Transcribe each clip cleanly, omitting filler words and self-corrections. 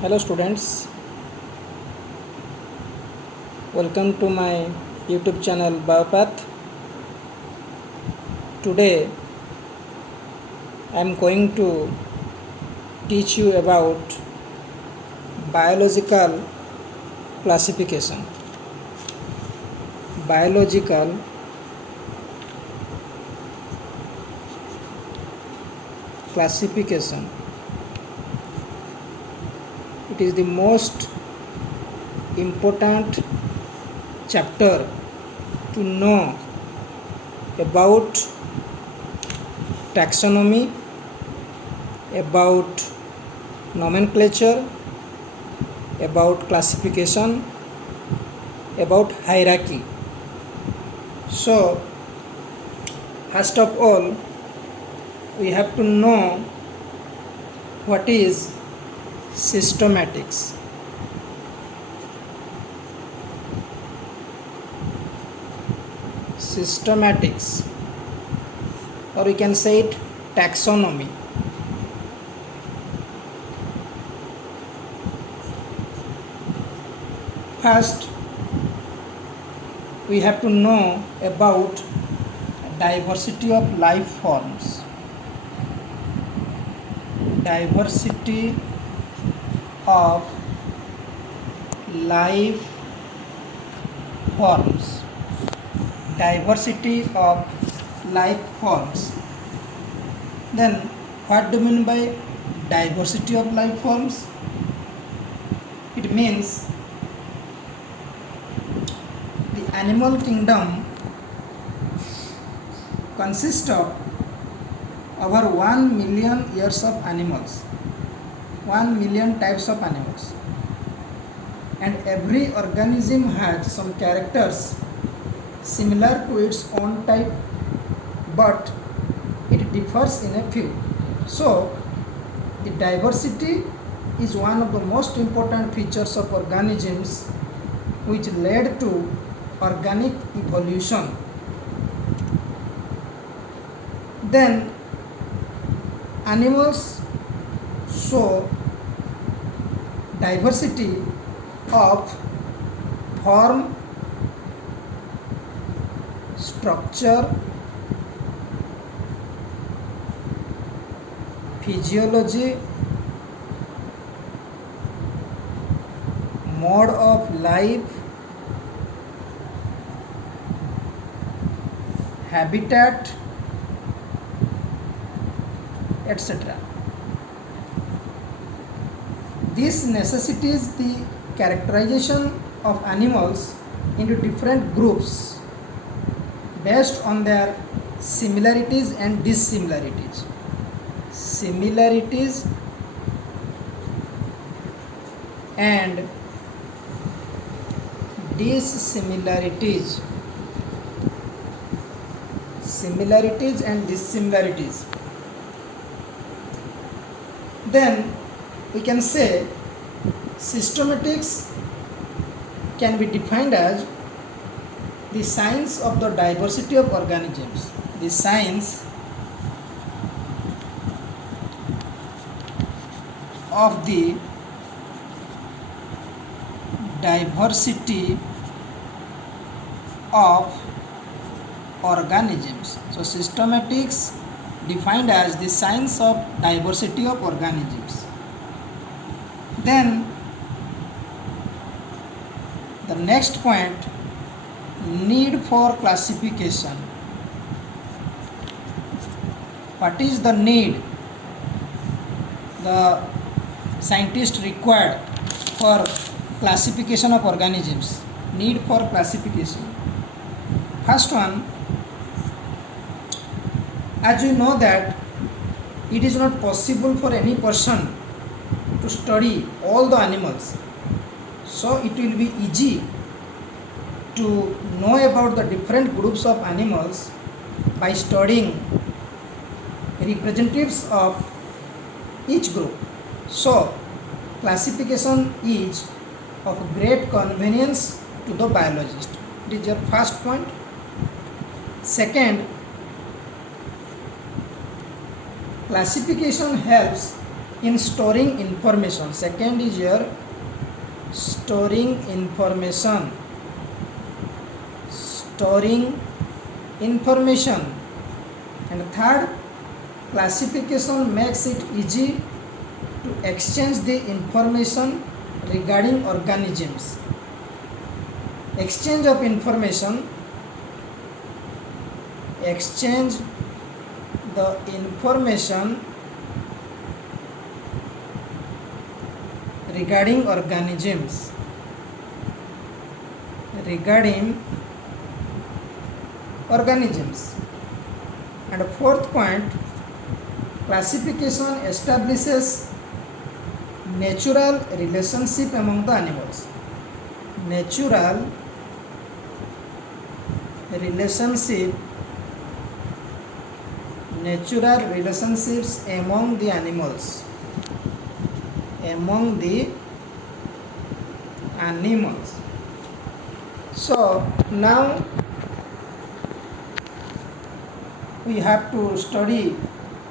Hello students, welcome to my YouTube channel Biopath. Today I am going to teach you about biological classification. Biological classification. It is the most important chapter to know about taxonomy, about nomenclature, about classification, about hierarchy. So, first of all, we have to know what is systematics. Systematics, or we can say it taxonomy. First, we have to know about diversity of life forms. Diversity of life forms. Diversity of life forms. Then, what do you mean by diversity of life forms? It means the animal kingdom consists of over 1 million years of animals, 1 million types of animals, and every organism has some characters similar to its own type, but it differs in a few. So, the diversity is one of the most important features of organisms which led to organic evolution. Then, animals show diversity of form, structure, physiology, mode of life, habitat, etc. This necessitates the characterization of animals into different groups based on their similarities and dissimilarities. Similarities and dissimilarities. Similarities and dissimilarities. Then we can say systematics can be defined as the science of the diversity of organisms. The science of the diversity of organisms. So, systematics defined as the science of diversity of organisms. Then, the next point, need for classification. What is the need the scientist required for classification of organisms? Need for classification. First one, as you know that it is not possible for any person to study all the animals, so it will be easy to know about the different groups of animals by studying representatives of each group. So, classification is of great convenience to the biologist. It is your first point. Second, classification helps in storing information. Second is your storing information. Storing information. And third, classification makes it easy to exchange the information regarding organisms. Exchange of information, exchange the information regarding organisms, regarding organisms. And fourth point, classification establishes natural relationship among the animals. Natural relationship, natural relationships among the animals, among the animals. So now we have to study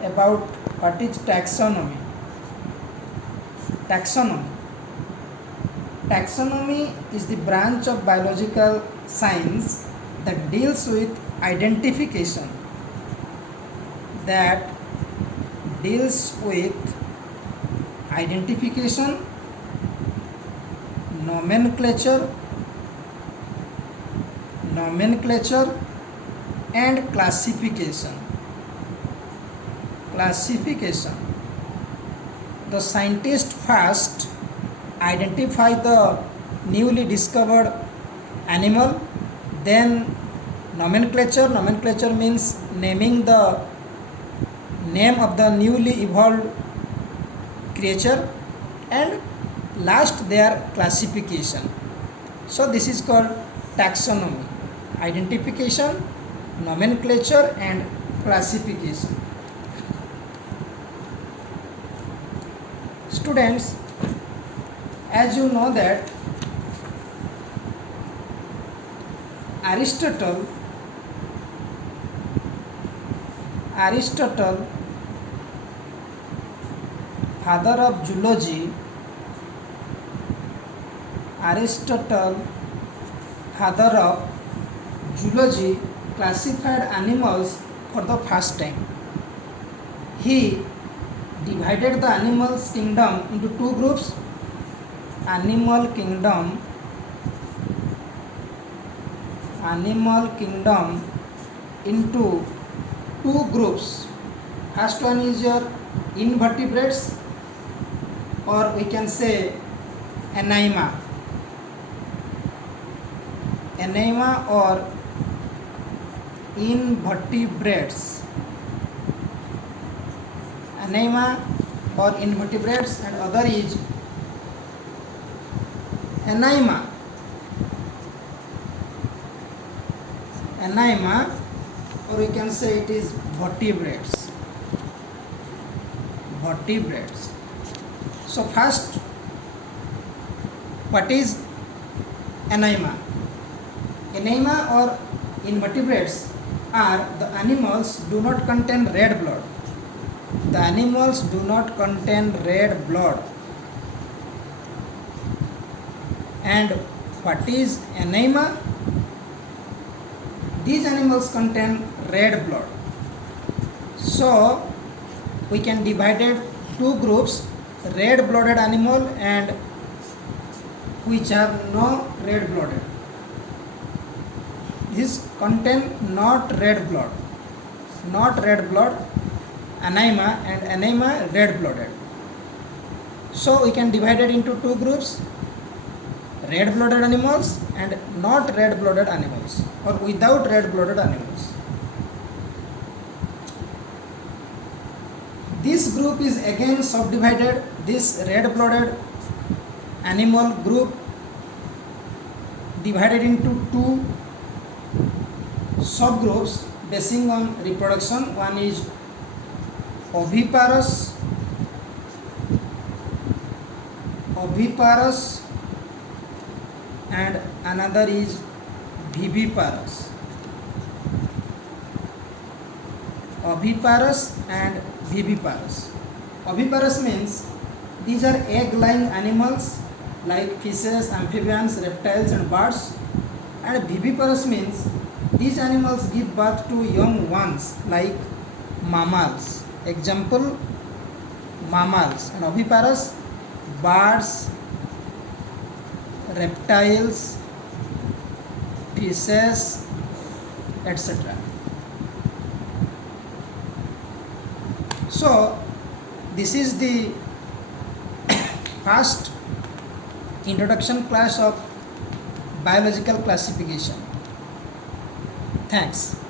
about what is taxonomy. Taxonomy. Taxonomy is the branch of biological science that deals with identification, that deals with identification, nomenclature, and classification. Classification. The scientist first identify the newly discovered animal, then nomenclature. Nomenclature means naming the name of the newly evolved creature, and last their classification. So this is called taxonomy. Identification, nomenclature, and classification. Students, as you know that Aristotle, father of zoology, Aristotle, father of zoology, classified animals for the first time. He divided the animals kingdom into two groups. Animal kingdom into two groups. First one is your invertebrates, or we can say Anima or invertebrates. Anima or invertebrates, and other is Anima, or we can say it is vertebrates. So first, what is Anima? Anima or invertebrates are the animals do not contain red blood. The animals do not contain red blood. And what is Anima? These animals contain red blood. So we can divide it two groups, red blooded animal and which have no red blooded. This contain not red blood, Anima, and Anima red blooded. So we can divide it into two groups, red blooded animals and not red blooded animals, or without red blooded animals. This group is again subdivided. This red blooded animal group divided into two subgroups basing on reproduction. One is oviparous and another is viviparous. Oviparous and viviparous. Oviparous means these are egg-laying animals like fishes, amphibians, reptiles and birds. And viviparous means these animals give birth to young ones like mammals. Example, mammals. And oviparous, birds, reptiles, fishes, etc. So this is the first introduction class of biological classification. Thanks.